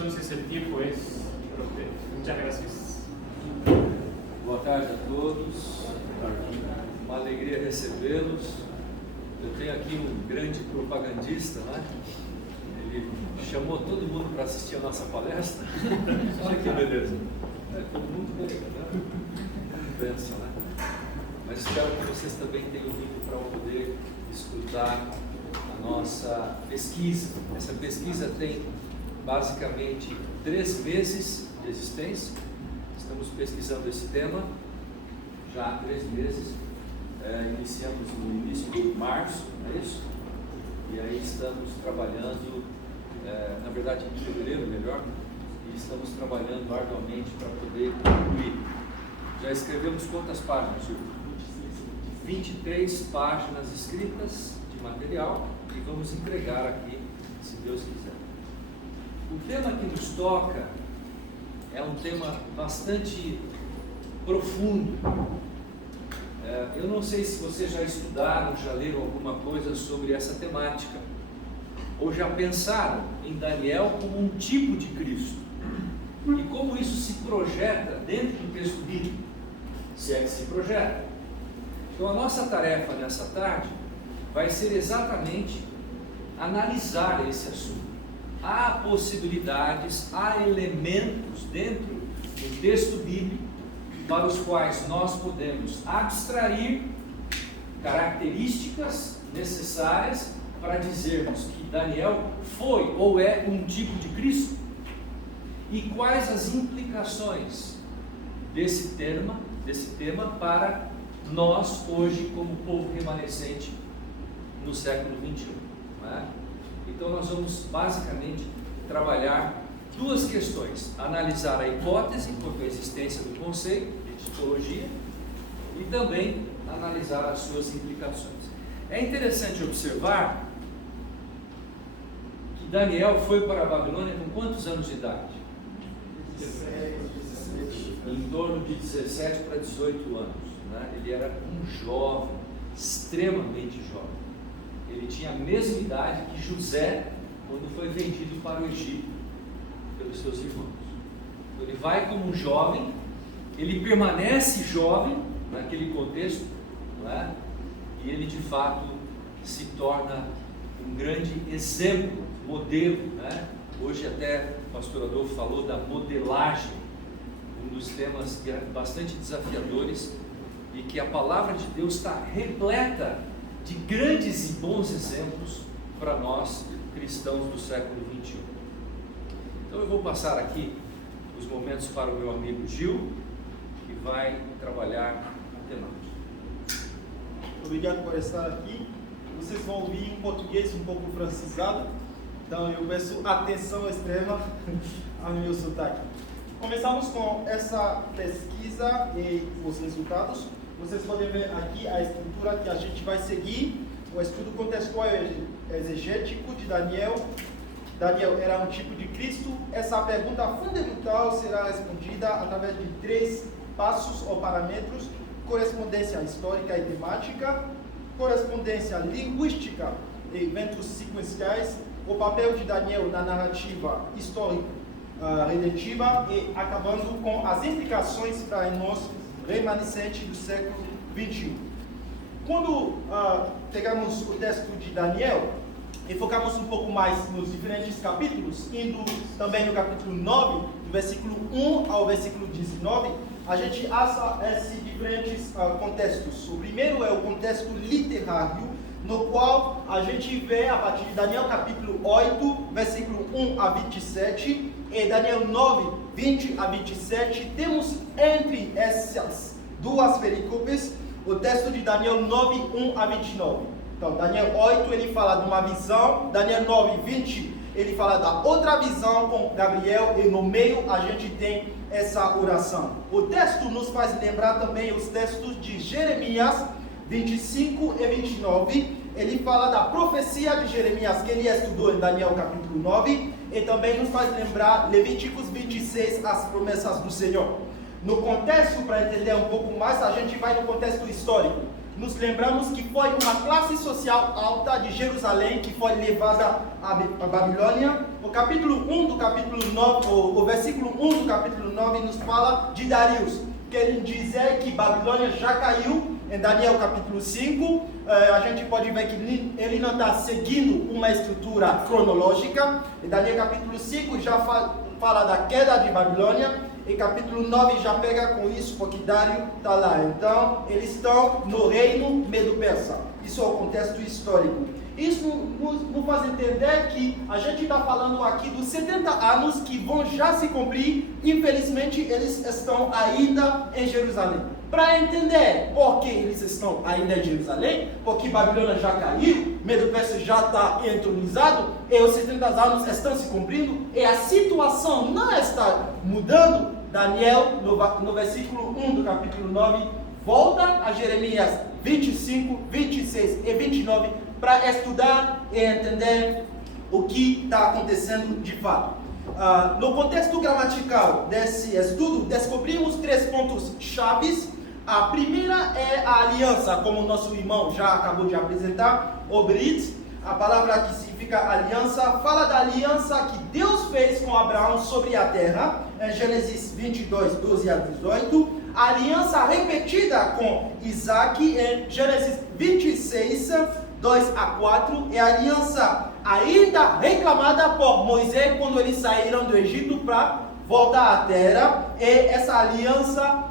Entonces el tiempo es propio. Muchas gracias. Boa tarde a todos, uma alegria recebê-los. Eu tenho aqui um grande propagandista, né? Ele chamou todo mundo para assistir a nossa palestra. Olha que beleza. Todo mundo veio, né? Pensa, né? Mas espero que vocês também tenham vindo para poder escutar a nossa pesquisa. Essa pesquisa tem basicamente 3 meses de existência. Estamos pesquisando esse tema já há 3 meses. Iniciamos no início de março, não é isso? E aí estamos trabalhando, na verdade em fevereiro melhor, e estamos trabalhando arduamente para poder concluir. Já escrevemos quantas páginas, Gil? 23 páginas escritas de material e vamos entregar aqui, se Deus quiser. O tema que nos toca é um tema bastante profundo. Eu não sei se vocês já estudaram, já leram alguma coisa sobre essa temática, ou já pensaram em Daniel como um tipo de Cristo, e como isso se projeta dentro do texto bíblico, se é que se projeta. Então a nossa tarefa nessa tarde vai ser exatamente analisar esse assunto. Há possibilidades, há elementos dentro do texto bíblico para os quais nós podemos abstrair características necessárias para dizermos que Daniel foi ou é um tipo de Cristo, e quais as implicações desse tema para nós hoje como povo remanescente no século XXI, não é? Então nós vamos basicamente trabalhar 2 questões: analisar a hipótese quanto à existência do conceito de tipologia e também analisar as suas implicações. É interessante observar que Daniel foi para a Babilônia com quantos anos de idade? 17. Em torno de 17 para 18 anos, né? Ele era um jovem, extremamente jovem. Ele tinha a mesma idade que José quando foi vendido para o Egito pelos seus irmãos. Então ele vai como um jovem, ele permanece jovem naquele contexto, não é? E ele de fato se torna um grande exemplo, modelo, né? Hoje até o pastor Adolfo falou da modelagem, um dos temas bastante desafiadores, e que a palavra de Deus está repleta de grandes e bons exemplos para nós cristãos do século XXI. Então eu vou passar aqui os momentos para o meu amigo Gil, que vai trabalhar a temática. Obrigado por estar aqui. Vocês vão ouvir um português um pouco francisado, então eu peço atenção extrema ao meu sotaque. Começamos com essa pesquisa e os resultados. Vocês podem ver aqui a estrutura que a gente vai seguir: o estudo contextual e exegético de Daniel. Daniel era um tipo de Cristo? Essa pergunta fundamental será respondida através de 3 passos ou parâmetros: correspondência histórica e temática, correspondência linguística e eventos sequenciais, o papel de Daniel na narrativa histórico-redentiva e acabando com as implicações para nós remanescentes do século XXI. Quando pegamos o texto de Daniel e focamos um pouco mais nos diferentes capítulos, indo também no capítulo 9, do versículo 1 ao versículo 19, a gente acha esses diferentes contextos. O primeiro é o contexto literário, no qual a gente vê a partir de Daniel capítulo 8, versículo 1 a 27, e Daniel 9, 20 a 27, temos entre essas 2 pericopes o texto de Daniel 9, 1 a 29. Então, Daniel 8, ele fala de uma visão, Daniel 9, 20, ele fala da outra visão com Gabriel, e no meio a gente tem essa oração. O texto nos faz lembrar também os textos de Jeremias 25 e 29, ele fala da profecia de Jeremias que ele estudou em Daniel capítulo 9, e também nos faz lembrar Levíticos 26, as promessas do Senhor. No contexto, para entender um pouco mais, a gente vai no contexto histórico. nos lembramos que foi uma classe social alta de Jerusalém que foi levada à Babilônia. O capítulo 1 do capítulo 9, o versículo 1 do capítulo 9 nos fala de Darius, querem dizer que Babilônia já caiu. Em Daniel capítulo 5, a gente pode ver que ele não está seguindo uma estrutura cronológica. Em Daniel capítulo 5 já fala da queda de Babilônia. E capítulo 9 já pega com isso, porque Dário está lá. Então, eles estão no reino medo-persa. Isso é o contexto histórico. Isso nos faz entender que a gente está falando aqui dos 70 anos que vão já se cumprir. Infelizmente, eles estão ainda em Jerusalém. Para entender por que eles estão ainda em Jerusalém, porque Babilônia já caiu, Medo-Persa já está entronizado, e os 70 anos estão se cumprindo, e a situação não está mudando, Daniel, no versículo 1 do capítulo 9, volta a Jeremias 25, 26 e 29, para estudar e entender o que está acontecendo de fato. No contexto gramatical desse estudo, descobrimos 3 pontos chaves. A primeira é a aliança, como o nosso irmão já acabou de apresentar, o Brit, a palavra que significa aliança, fala da aliança que Deus fez com Abraão sobre a terra, em Gênesis 22, 12 a 18, a aliança repetida com Isaac em Gênesis 26, 2 a 4, e a aliança ainda reclamada por Moisés quando eles saíram do Egito para voltar à terra, e essa aliança,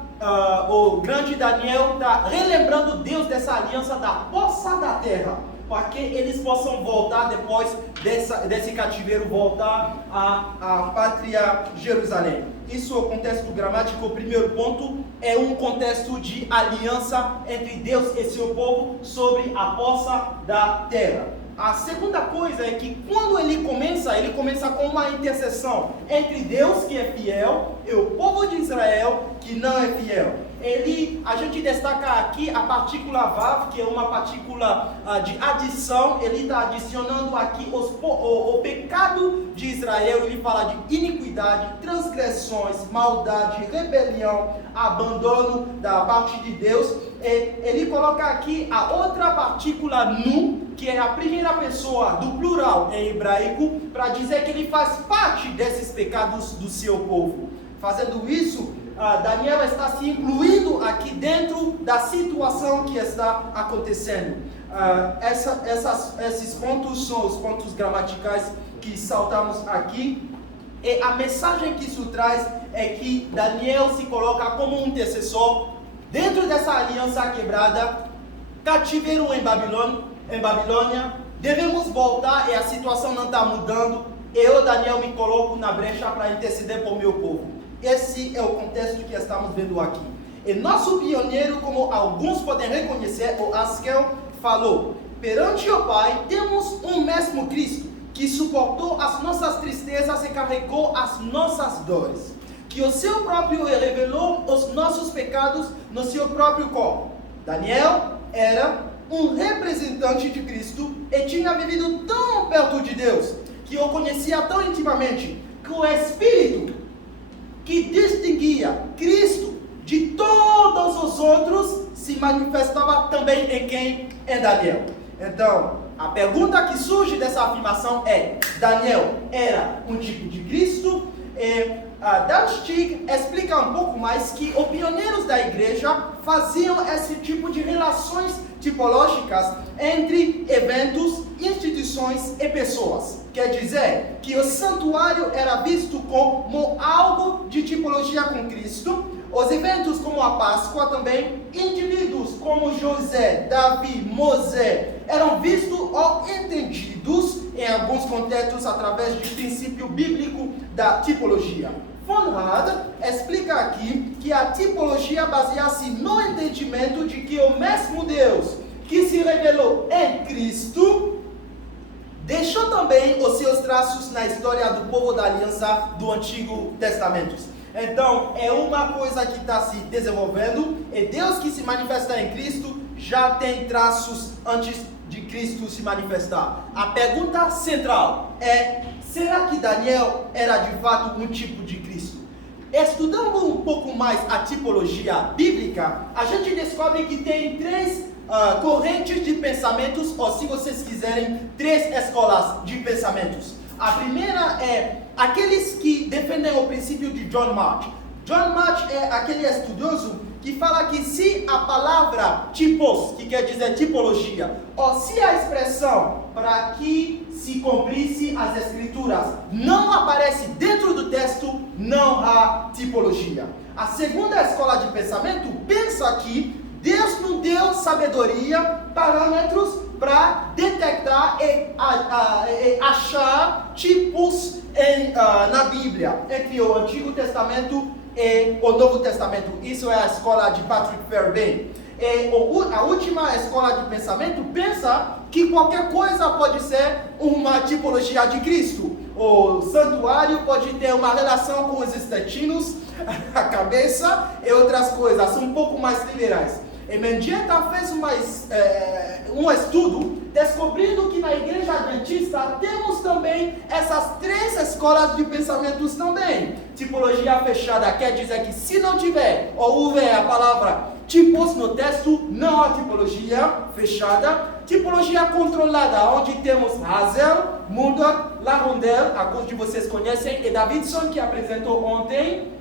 o grande Daniel está relembrando Deus dessa aliança da poça da terra, para que eles possam voltar depois desse cativeiro, voltar à pátria Jerusalém. Isso é o contexto gramático. O primeiro ponto é um contexto de aliança entre Deus e seu povo sobre a poça da terra. A segunda coisa é que quando ele começa com uma intercessão entre Deus, que é fiel, e o povo de Israel, que não é fiel. A gente destaca aqui a partícula vav, que é uma partícula de adição. Ele está adicionando aqui o pecado de Israel. Ele fala de iniquidade, transgressões, maldade, rebelião, abandono da parte de Deus. Ele coloca aqui a outra partícula nu, que é a primeira pessoa do plural em hebraico, para dizer que ele faz parte desses pecados do seu povo. Fazendo isso, Daniel está se incluindo aqui dentro da situação que está acontecendo. Esses pontos são os pontos gramaticais que saltamos aqui. E a mensagem que isso traz é que Daniel se coloca como um intercessor dentro dessa aliança quebrada, cativeiro em Babilônia. Devemos voltar e a situação não está mudando. Eu, Daniel, me coloco na brecha para interceder por meu povo. Esse é o contexto que estamos vendo aqui. E nosso pioneiro, como alguns podem reconhecer, o Askel, falou: perante o Pai temos um mesmo Cristo, que suportou as nossas tristezas e carregou as nossas dores, que o seu próprio revelou os nossos pecados no seu próprio corpo. Daniel era um representante de Cristo e tinha vivido tão perto de Deus, que o conhecia tão intimamente, que o Espírito que distinguia Cristo de todos os outros se manifestava também em quem? Em Daniel. Então, a pergunta que surge dessa afirmação é: Daniel era um tipo de Cristo? Dan Stig explica um pouco mais que os pioneiros da igreja faziam esse tipo de relações tipológicas entre eventos, instituições e pessoas. Quer dizer que o santuário era visto como algo de tipologia com Cristo, os eventos como a Páscoa também, indivíduos como José, Davi, Moisés, eram vistos ou entendidos em alguns contextos através do princípio bíblico da tipologia. Von Rad explica aqui que a tipologia baseia-se no entendimento de que o mesmo Deus que se revelou em Cristo deixou também os seus traços na história do povo da aliança do Antigo Testamento. Então, é uma coisa que está se desenvolvendo, e Deus que se manifesta em Cristo já tem traços antes de Cristo se manifestar. A pergunta central é: será que Daniel era de fato um tipo de Cristo? Estudando um pouco mais a tipologia bíblica, a gente descobre que tem três correntes de pensamentos, ou se vocês quiserem, 3 escolas de pensamentos. A primeira é aqueles que defendem o princípio de John March. John March é aquele estudioso que fala que se a palavra tipos, que quer dizer tipologia, ou se a expressão para que se cumprisse as escrituras não aparece dentro do texto, não há tipologia. A segunda escola de pensamento pensa que Deus nos deu sabedoria, parâmetros para detectar e achar tipos na Bíblia, entre o Antigo Testamento e o Novo Testamento. Isso é a escola de Patrick Fairbairn. A última escola de pensamento pensa que qualquer coisa pode ser uma tipologia de Cristo. O santuário pode ter uma relação com os intestinos, a cabeça e outras coisas, são um pouco mais liberais. E Mendieta fez um estudo descobrindo que na igreja adventista temos também essas 3 escolas de pensamentos também. Tipologia fechada quer dizer que se não tiver ou houver a palavra tipos no texto, não há tipologia fechada. Tipologia controlada, onde temos Hazel, Murdoch, Larondel, alguns de vocês conhecem, e Davidson, que apresentou ontem,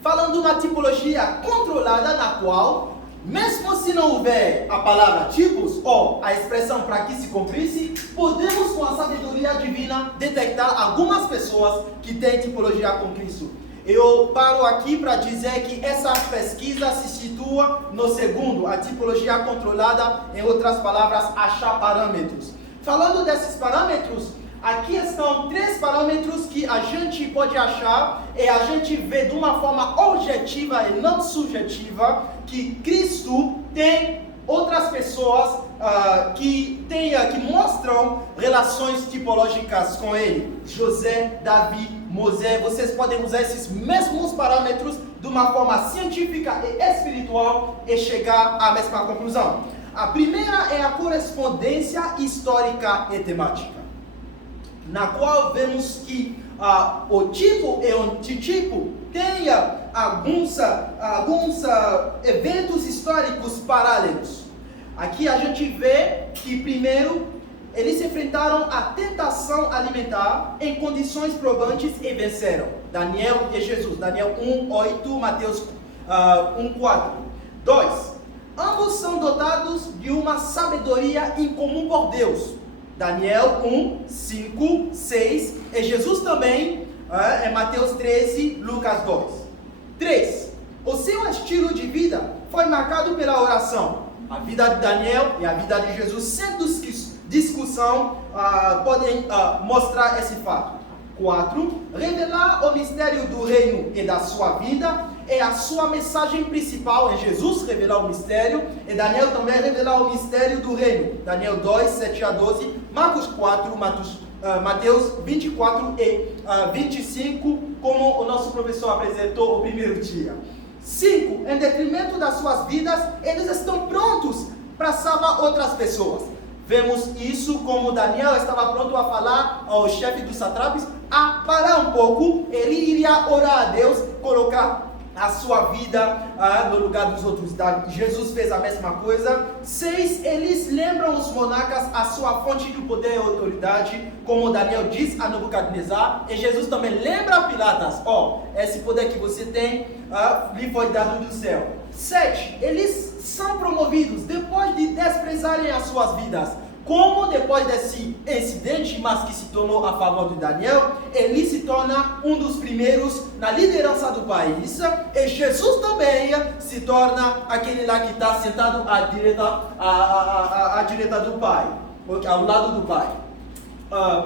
falando de uma tipologia controlada na qual, mesmo se não houver a palavra tipos ou a expressão para que se cumprisse, podemos com a sabedoria divina detectar algumas pessoas que têm tipologia com Cristo. Eu paro aqui para dizer que essa pesquisa se situa no segundo, a tipologia controlada, em outras palavras, achar parâmetros. Falando desses parâmetros, aqui estão 3 parâmetros que a gente pode achar e a gente vê de uma forma objetiva e não subjetiva que Cristo tem outras pessoas que mostram relações tipológicas com ele. José, Davi, Moisés, vocês podem usar esses mesmos parâmetros de uma forma científica e espiritual e chegar à mesma conclusão. A primeira é a correspondência histórica e temática, na qual vemos que o tipo e o antitipo têm alguns eventos históricos paralelos. Aqui a gente vê que, primeiro, eles se enfrentaram à tentação alimentar em condições probantes e venceram. Daniel e Jesus, Daniel 1:8, Mateus 1:4. 2. Ambos são dotados de uma sabedoria incomum por Deus. Daniel 1:5, 6, e Jesus também, em Mateus 13, Lucas 2. 3. O seu estilo de vida foi marcado pela oração. A vida de Daniel e a vida de Jesus, sem discussão, podem mostrar esse fato. 4. Revelar o mistério do reino e da sua vida é a sua mensagem principal. É Jesus revelar o mistério e Daniel também revelar o mistério do reino. Daniel 2, 7-12, Marcos 4, Mateus 24 e 25, como o nosso professor apresentou o primeiro dia. 5. Em detrimento das suas vidas, eles estão prontos para salvar outras pessoas. Vemos isso como Daniel estava pronto a falar ao chefe dos satrapas a parar um pouco. Ele iria orar a Deus, colocar a sua vida no lugar dos outros. Jesus fez a mesma coisa. 6. Eles lembram os monarcas a sua fonte de poder e autoridade, como Daniel diz a Nabucodonosor, e Jesus também lembra a Pilatos: esse poder que você tem lhe foi dado do céu. 7. Eles são promovidos depois de desprezarem as suas vidas. Como depois desse incidente, mas que se tornou a favor de Daniel, ele se torna um dos primeiros na liderança do país, e Jesus também se torna aquele lá que está sentado à direita do Pai, ao lado do Pai.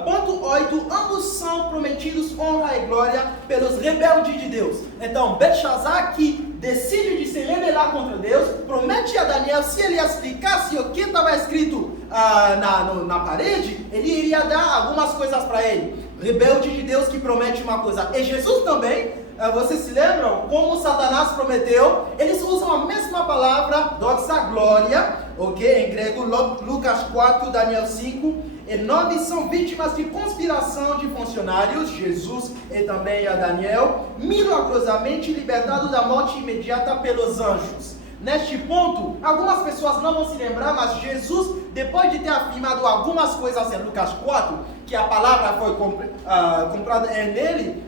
Ponto 8, ambos são prometidos honra e glória pelos rebeldes de Deus. Então, Belshazzar, que decide de se rebelar contra Deus, promete a Daniel, se ele explicasse o que estava escrito na parede, ele iria dar algumas coisas para ele. Rebelde de Deus que promete uma coisa. E Jesus também, vocês se lembram como Satanás prometeu? Eles usam a mesma palavra, doxa, glória, ok? Em grego, Lucas 4, Daniel 5. E 9 são vítimas de conspiração de funcionários, Jesus e também a Daniel, milagrosamente libertados da morte imediata pelos anjos. Neste ponto, algumas pessoas não vão se lembrar, mas Jesus, depois de ter afirmado algumas coisas em Lucas 4, que a palavra foi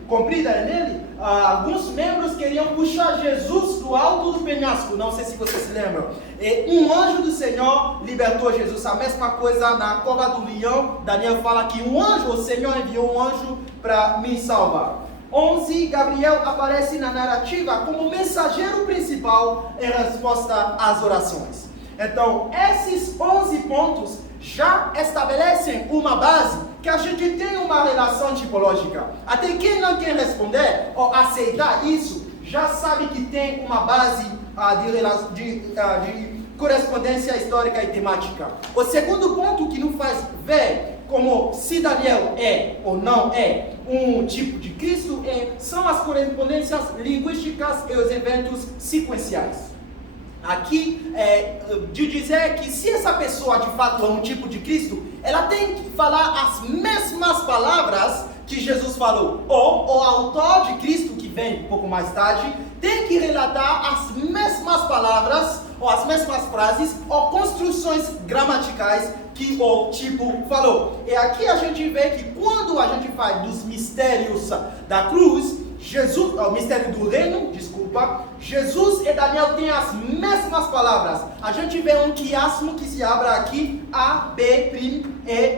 cumprida nele, alguns membros queriam puxar Jesus do alto do penhasco, não sei se vocês se lembram. E um anjo do Senhor libertou Jesus, a mesma coisa na cova do leão. Daniel fala que o Senhor enviou um anjo para me salvar. 11, Gabriel aparece na narrativa como mensageiro principal em resposta às orações. Então, esses 11 pontos já estabelecem uma base que a gente tem uma relação tipológica. Até quem não quer responder ou aceitar isso, já sabe que tem uma base de correspondência histórica e temática. O segundo ponto que nos faz ver como se Daniel é ou não é um tipo de Cristo são as correspondências linguísticas e os eventos sequenciais. Aqui, de dizer que se essa pessoa de fato é um tipo de Cristo, ela tem que falar as mesmas palavras que Jesus falou. Ou o autor de Cristo, que vem um pouco mais tarde, tem que relatar as mesmas palavras, ou as mesmas frases, ou construções gramaticais que o tipo falou. E aqui a gente vê que quando a gente faz dos mistérios da cruz, o mistério do reino, Jesus e Daniel têm as mesmas palavras. A gente vê um quiasmo que se abre aqui, A, B' e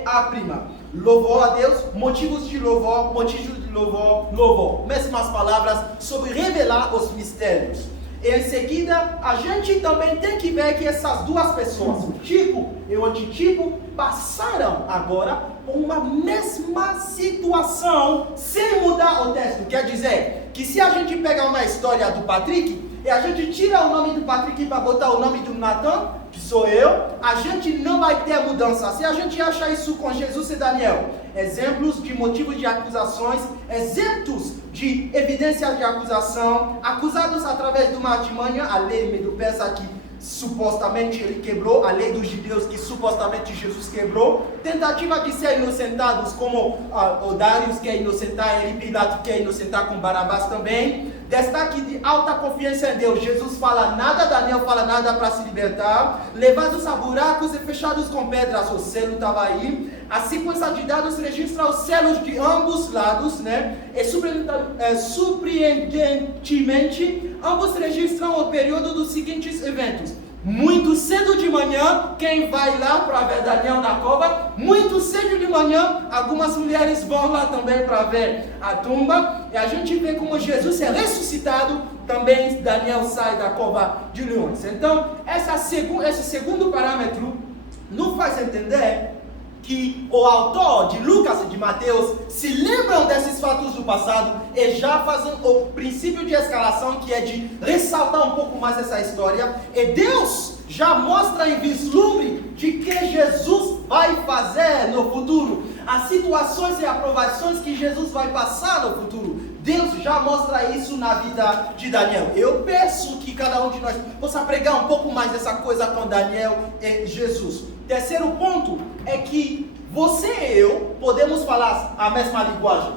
A'. Louvor a Deus, motivos de louvor, louvor. Mesmas palavras sobre revelar os mistérios. E em seguida, a gente também tem que ver que essas duas pessoas, o tipo e o antitipo, passaram agora por uma mesma situação sem mudar o texto. Quer dizer, que se a gente pegar uma história do Patrick e a gente tira o nome do Patrick para botar o nome do Nathan, que sou eu, a gente não vai ter mudança. Se a gente acha isso com Jesus e Daniel, exemplos de motivos de acusações, exemplos de evidências de acusação, acusados através de uma artimanha, a lei medo-persa que supostamente ele quebrou, a lei dos judeus que supostamente Jesus quebrou, tentativa de ser inocentados, como o Darius quer inocentar, ele Pilato quer inocentar com Barabás também. Destaque de alta confiança em Deus, Jesus fala nada, Daniel fala nada para se libertar, levados a buracos e fechados com pedras, o selo estava aí. A sequência de dados registra os selos de ambos lados, né? E surpreendentemente, ambos registram o período dos seguintes eventos. Muito cedo de manhã, quem vai lá para ver Daniel na cova? Muito cedo de manhã, algumas mulheres vão lá também para ver a tumba. E a gente vê como Jesus é ressuscitado, também Daniel sai da cova de leões. Então, esse segundo parâmetro nos faz entender que o autor de Lucas e de Mateus se lembram desses fatos do passado e já fazem o princípio de escalação, que é de ressaltar um pouco mais essa história, e Deus já mostra em vislumbre de que Jesus vai fazer no futuro, as situações e aprovações que Jesus vai passar no futuro. Deus já mostra isso na vida de Daniel. Eu peço que cada um de nós possa pregar um pouco mais essa coisa com Daniel e Jesus. Terceiro ponto é que você e eu podemos falar a mesma linguagem.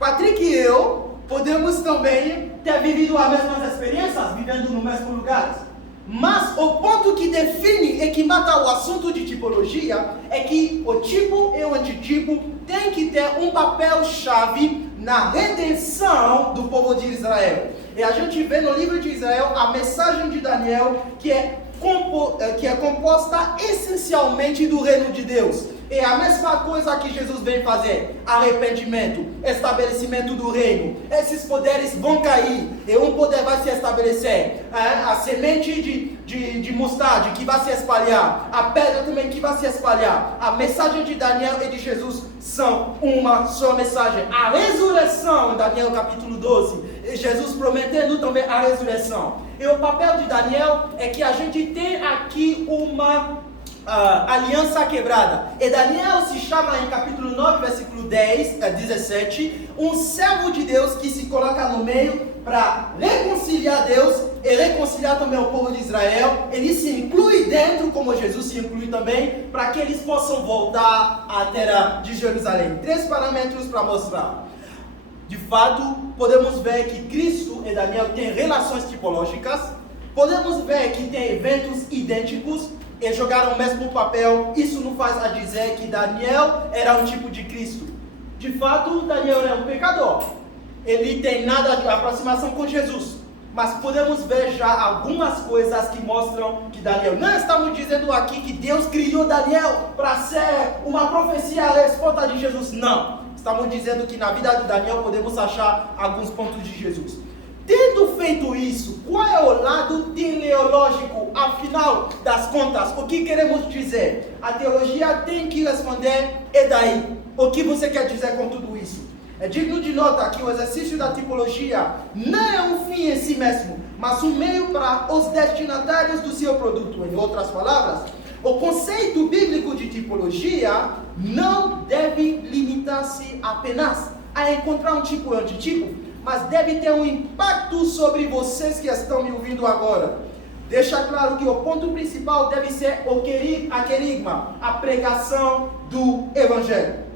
Patrick e eu podemos também ter vivido as mesmas experiências, vivendo no mesmo lugar. Mas o ponto que define e que mata o assunto de tipologia é que o tipo e o antitipo têm que ter um papel-chave na redenção do povo de Israel. E a gente vê no livro de Israel a mensagem de Daniel que é composta essencialmente do reino de Deus. É a mesma coisa que Jesus vem fazer: arrependimento, estabelecimento do reino. Esses poderes vão cair e um poder vai se estabelecer. A semente de mostarda que vai se espalhar, a pedra também que vai se espalhar. A mensagem de Daniel e de Jesus são uma só mensagem: a ressurreição, Daniel capítulo 12, e Jesus prometendo também a ressurreição. E o papel de Daniel é que a gente tem aqui uma aliança quebrada. E Daniel se chama em capítulo 9, versículo 17, um servo de Deus que se coloca no meio para reconciliar Deus e reconciliar também o povo de Israel. Ele se inclui dentro, como Jesus se inclui também, para que eles possam voltar à terra de Jerusalém. 3 parâmetros para mostrar. De fato, podemos ver que Cristo e Daniel têm relações tipológicas. Podemos ver que tem eventos idênticos e jogaram o mesmo papel. Isso não faz a dizer que Daniel era um tipo de Cristo. De fato, Daniel é um pecador. Ele tem nada de aproximação com Jesus. Mas podemos ver já algumas coisas que mostram que Daniel... Não estamos dizendo aqui que Deus criou Daniel para ser uma profecia à resposta de Jesus. Não. Estamos dizendo que na vida de Daniel podemos achar alguns pontos de Jesus. Tendo feito isso, qual é o lado teleológico? Afinal das contas, o que queremos dizer? A teologia tem que responder, e daí? O que você quer dizer com tudo isso? É digno de nota que o exercício da tipologia não é um fim em si mesmo, mas um meio para os destinatários do seu produto. Em outras palavras, o conceito bíblico de tipologia não deve limitar-se apenas a encontrar um tipo e um antitipo, mas deve ter um impacto sobre vocês que estão me ouvindo agora. Deixa claro que o ponto principal deve ser o querigma, a pregação do Evangelho.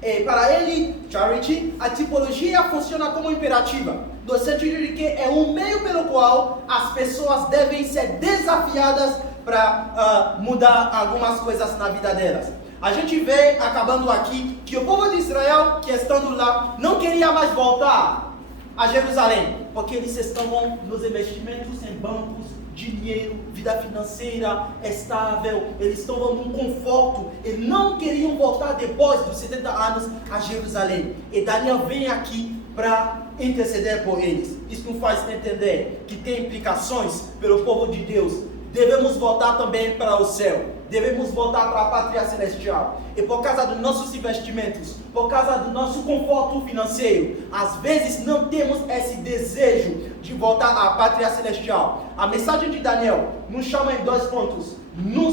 E para ele, Charity, a tipologia funciona como imperativa, no sentido de que é um meio pelo qual as pessoas devem ser desafiadas para mudar algumas coisas na vida delas. A gente vê, acabando aqui, que o povo de Israel, que estando lá, não queria mais voltar a Jerusalém, porque eles estavam nos investimentos em bancos, dinheiro, vida financeira estável, eles estavam num conforto e não queriam voltar depois dos 70 anos a Jerusalém. E Daniel vem aqui para interceder por eles. Isso nos faz entender que tem implicações pelo povo de Deus. Devemos voltar também para o céu. Devemos voltar para a pátria celestial. E por causa dos nossos investimentos, por causa do nosso conforto financeiro, às vezes não temos esse desejo de voltar à pátria celestial. A mensagem de Daniel nos chama em 2 pontos.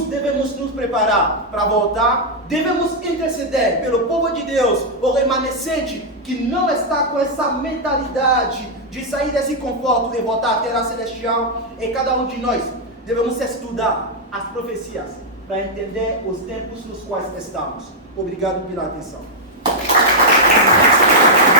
Devemos nos preparar para voltar. Devemos interceder pelo povo de Deus, o remanescente que não está com essa mentalidade de sair desse conforto e voltar à terra celestial. E cada um de nós devemos estudar as profecias para entender os tempos nos quais estamos. Obrigado pela atenção.